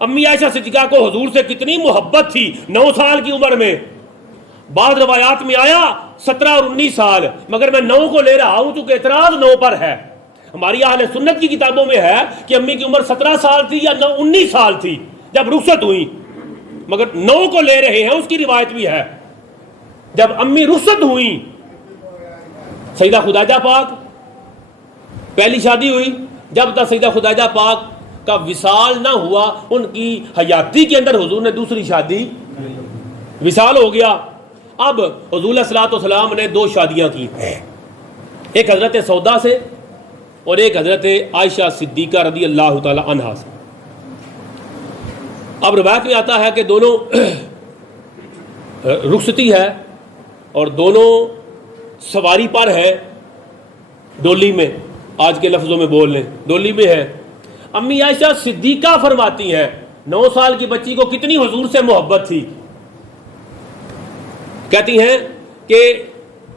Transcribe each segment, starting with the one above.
امی عائشہ صدیقہ کو حضور سے کتنی محبت تھی 9 سال کی عمر میں. بعض روایات میں آیا 17 اور 19 سال، مگر میں 9 کو لے رہا ہوں چونکہ اعتراض 9 پر ہے. ہماری اہل سنت کی کتابوں میں ہے کہ امی کی عمر 17 سال تھی یا 19 سال تھی جب رخصت ہوئی، مگر 9 کو لے رہے ہیں. اس کی روایت بھی ہے جب امی رخصت ہوئی. سیدہ خدیجہ پاک پہلی شادی ہوئی، جب تک سیدہ خدیجہ پاک کا وصال نہ ہوا ان کی حیاتی کے اندر حضور نے دوسری شادی، وصال ہو گیا. اب حضور صلی اللہ علیہ وسلم نے 2 شادیاں کی، ایک حضرت سودا سے اور ایک حضرت عائشہ صدیقہ رضی اللہ تعالی عنہا سے. اب روایت میں آتا ہے کہ دونوں رخصتی ہے اور دونوں سواری پر ہے، ڈولی میں، آج کے لفظوں میں بول لیں ڈولی میں ہے. امی عائشہ صدیقہ فرماتی ہیں 9 سال کی بچی کو کتنی حضور سے محبت تھی. کہتی ہیں کہ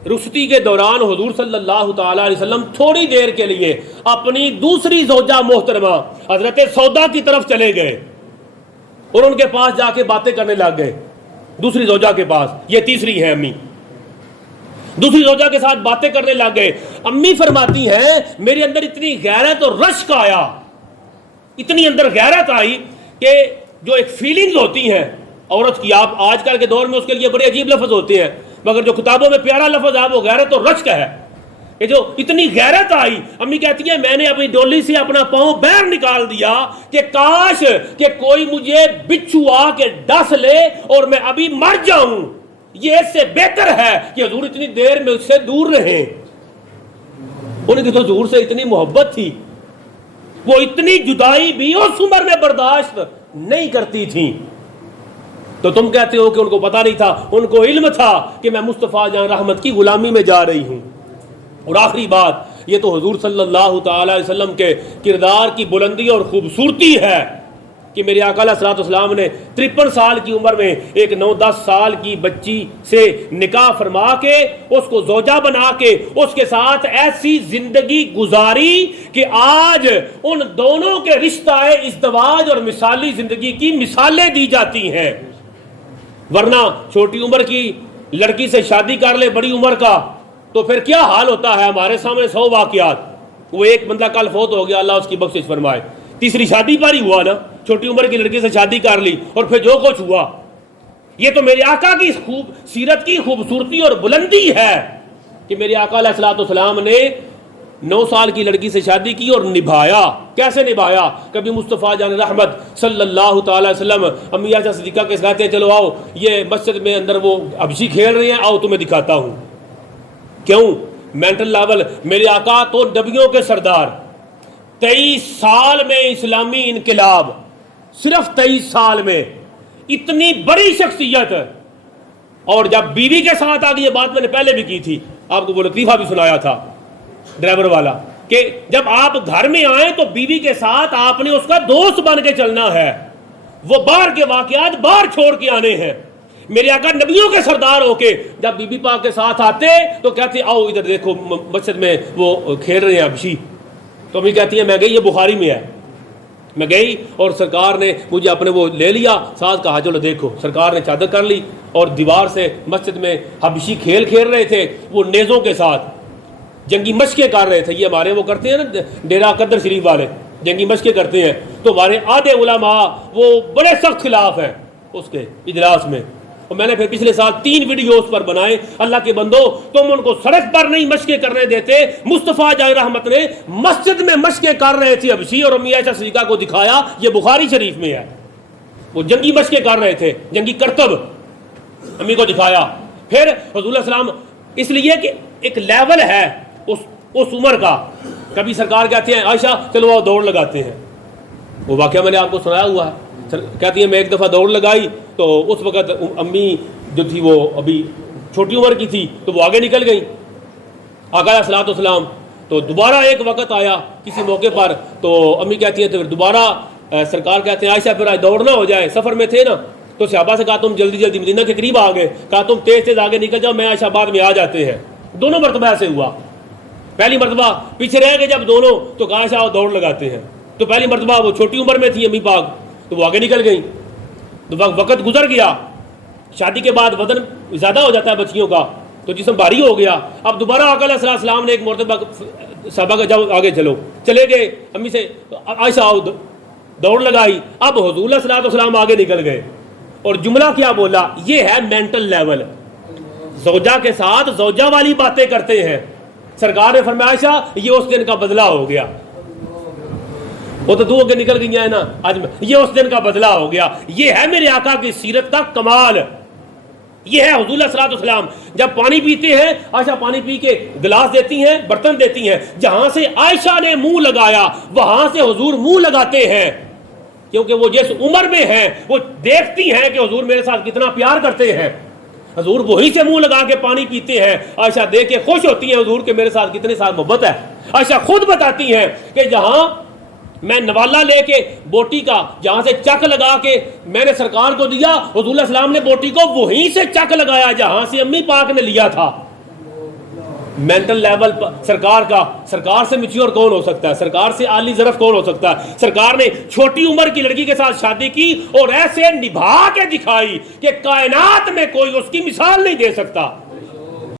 رخصتی کے دوران حضور صلی اللہ تعالی علیہ وسلم تھوڑی دیر کے لیے اپنی دوسری زوجہ محترمہ حضرت سودا کی طرف چلے گئے اور ان کے پاس جا کے باتیں کرنے لگ گئے. دوسری زوجہ کے پاس، یہ تیسری ہے امی، دوسری زوجہ کے ساتھ باتیں کرنے لگ گئے. امی فرماتی ہیں میرے اندر اتنی غیرت اور رشک آیا، اتنی اندر غیرت آئی کہ جو ایک فیلنگز ہوتی ہیں عورت کی، آپ آج کل کے دور میں اس کے لیے بڑے عجیب لفظ ہوتے ہیں، مگر جو کتابوں میں پیارا لفظ ہے وہ غیرت اور رشک ہے. کہ جو اتنی غیرت آئی، امی کہتی ہیں میں نے اپنی ڈولی سے اپنا پاؤں باہر نکال دیا کہ کاش کہ کوئی مجھے بچھو آ کے ڈس لے اور میں ابھی مر جاؤں، یہ اس سے بہتر ہے کہ حضور اتنی دیر میں اس سے دور رہیں. ان کی تو حضور سے اتنی محبت تھی، وہ اتنی جدائی بھی اس عمر میں برداشت نہیں کرتی تھیں. تو تم کہتے ہو کہ ان کو پتہ نہیں تھا، ان کو علم تھا کہ میں مصطفیٰ جان رحمت کی غلامی میں جا رہی ہوں. اور آخری بات، یہ تو حضور صلی اللہ تعالی علیہ وسلم کے کردار کی بلندی اور خوبصورتی ہے کہ میرے آقا علیہ الصلوۃ والسلام نے 53 سال کی عمر میں ایک 9-10 سال کی بچی سے نکاح فرما کے اس کو زوجہ بنا کے اس کے ساتھ ایسی زندگی گزاری کہ آج ان دونوں کے رشتہ ازدواج اور مثالی زندگی کی مثالیں دی جاتی ہیں. ورنہ چھوٹی عمر کی لڑکی سے شادی کر لے بڑی عمر کا تو پھر کیا حال ہوتا ہے. ہمارے سامنے 100 واقعات. وہ ایک بندہ کل فوت ہو گیا، اللہ اس کی بخشش فرمائے، تیسری شادی پر ہی ہوا نا، چھوٹی عمر کی لڑکی سے شادی کر لی اور پھر جو کچھ ہوا. یہ تو میرے آقا کی سیرت کی خوبصورتی اور بلندی ہے کہ میرے آقا علیہ الصلوۃ والسلام نے 9 سال کی لڑکی سے شادی کی اور نبھایا. کیسے نبھایا؟ کبھی مصطفیٰ جان رحمت صلی اللہ تعالی وسلم امی عائشہ صدیقہ کے کہتے ہیں چلو آؤ، یہ مسجد میں اندر وہ حبشی کھیل رہے ہیں، آؤ تمہیں دکھاتا ہوں. کیوں؟ Mental level. میرے آقا تو نبیوں کے سردار، 23 سال میں اسلامی انقلاب، صرف 23 سال میں اتنی بڑی شخصیت. اور جب بیوی کے ساتھ آگے، یہ بات میں نے پہلے بھی کی تھی، آپ کو وہ لطیفہ بھی سنایا تھا ڈرائیور والا، کہ جب آپ گھر میں آئیں تو بیوی کے ساتھ آپ نے اس کا دوست بن کے چلنا ہے. وہ باہر کے واقعات باہر چھوڑ کے آنے ہیں. میرے آقا نبیوں کے سردار ہو کے جب بی بی پاک کے ساتھ آتے تو کہتے آؤ ادھر دیکھو مسجد میں وہ کھیل رہے ہیں حبشی. تو امی کہتی ہیں میں گئی، یہ بخاری میں ہے، میں گئی اور سرکار نے مجھے اپنے وہ لے لیا ساتھ، کہا چلو دیکھو. سرکار نے چادر کر لی اور دیوار سے مسجد میں حبشی کھیل رہے تھے، وہ نیزوں کے ساتھ جنگی مشقیں کر رہے تھے. یہ ہمارے وہ کرتے ہیں نا ڈیرہ قدر شریف والے، جنگی مشقیں کرتے ہیں. تو ہمارے آدھے علماء وہ بڑے سخت خلاف ہیں اس کے اجلاس میں. اور میں نے پھر پچھلے سال 3 ویڈیوز پر بنائے. اللہ کے بندو، تم ان کو سڑک پر نہیں مشقیں کرنے دیتے. مصطفیٰ جان رحمت نے مسجد میں مشقیں کر رہے تھے حبشی اور امی عائشہ صدیقہ کو دکھایا، یہ بخاری شریف میں ہے. وہ جنگی مشقیں کر رہے تھے، جنگی کرتب، امی کو دکھایا. پھر حضور علیہ السلام، اس لیے کہ ایک لیول ہے اس عمر کا. کبھی سرکار کہتے ہیں عائشہ چلو وہ دوڑ لگاتے ہیں. وہ واقعہ میں نے آپ کو سنایا ہوا ہے. کہتی ہیں میں ایک دفعہ دوڑ لگائی تو اس وقت امی جو تھی وہ ابھی چھوٹی عمر کی تھی تو وہ آگے نکل گئی. آقا علیہ الصلوۃ والسلام تو دوبارہ ایک وقت آیا کسی موقع پر تو امی کہتی ہیں تو دوبارہ سرکار کہتے ہیں عائشہ پھر آج دوڑنا ہو جائے. سفر میں تھے نا تو صحابہ سے کہا تم جلدی جلدی مدینہ کے قریب آ گئے، کہا تم تیز تیز آگے نکل جاؤ، میں عائشہ بعد میں آ جاتے ہیں. دونوں مرتبہ ایسے ہوا. پہلی مرتبہ پیچھے رہ گئے جب دونوں تو کہا عائشہ دوڑ لگاتے ہیں. تو پہلی مرتبہ وہ چھوٹی عمر میں تھی امی پاک، تو وہ آگے نکل گئیں. تو وقت گزر گیا, شادی کے بعد وزن زیادہ ہو جاتا ہے بچیوں کا, تو جسم بھاری ہو گیا. اب دوبارہ آقا علیہ السلام نے ایک مرتبہ صحابہ کا جاؤ آگے چلو, چلے گئے, امی سے عائشہ آؤ, دوڑ لگائی. اب حضور علیہ الصلوۃ والسلام آگے نکل گئے, اور جملہ کیا بولا, یہ ہے مینٹل لیول. زوجہ کے ساتھ زوجہ والی باتیں کرتے ہیں. سرکار نے فرمایا عائشہ یہ اس دن کا بدلہ ہو گیا. وہ تو آگے نکل گئی ہیں نا, آج یہ اس دن کا بدلہ ہو گیا. یہ ہے میرے آقا کی سیرت کا کمال. یہ ہے حضور صلی اللہ علیہ وسلم جب پانی پیتے ہیں, عائشہ پانی پی کے گلاس دیتی ہیں, برتن دیتی ہیں, جہاں سے عائشہ نے منہ لگایا وہاں سے حضور منہ لگاتے ہیں, کیونکہ وہ جس عمر میں ہیں وہ دیکھتی ہیں کہ حضور میرے ساتھ کتنا پیار کرتے ہیں. حضور وہی سے منہ لگا کے پانی پیتے ہیں. عائشہ دیکھ کے خوش ہوتی ہیں حضور کے میرے ساتھ کتنے ساتھ محبت ہے. عائشہ خود بتاتی ہیں کہ جہاں میں نوالا لے کے بوٹی کا جہاں سے چک لگا کے میں نے سرکار کو دیا, حضور علیہ السلام نے بوٹی کو وہیں سے چک لگایا جہاں سے امی پاک نے لیا تھا. مینٹل لیول سرکار کا, سرکار سے میچور کون ہو سکتا ہے, سرکار سے عالی ظرف کون ہو سکتا ہے. سرکار نے چھوٹی عمر کی لڑکی کے ساتھ شادی کی اور ایسے نبھا کے دکھائی کہ کائنات میں کوئی اس کی مثال نہیں دے سکتا.